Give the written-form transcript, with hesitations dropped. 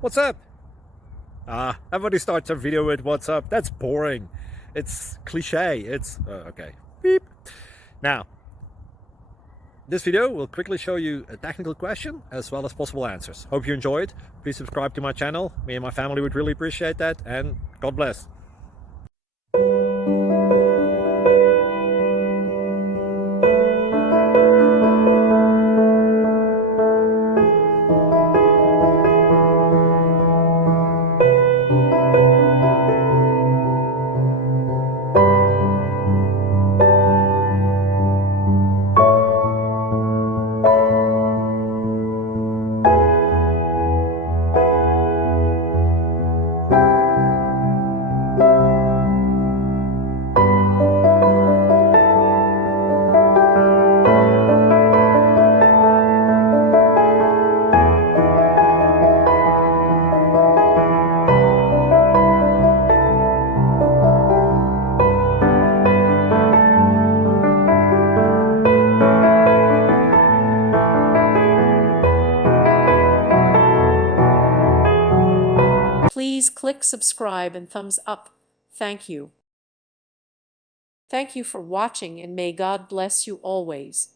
What's up? Everybody starts a video with what's up. That's boring. It's cliche. Okay. Beep. Now, this video will quickly show you a technical question as well as possible answers. Hope you enjoyed. Please subscribe to my channel. Me and my family would really appreciate that, and God bless. Please click subscribe and thumbs up. Thank you. Thank you for watching, and may God bless you always.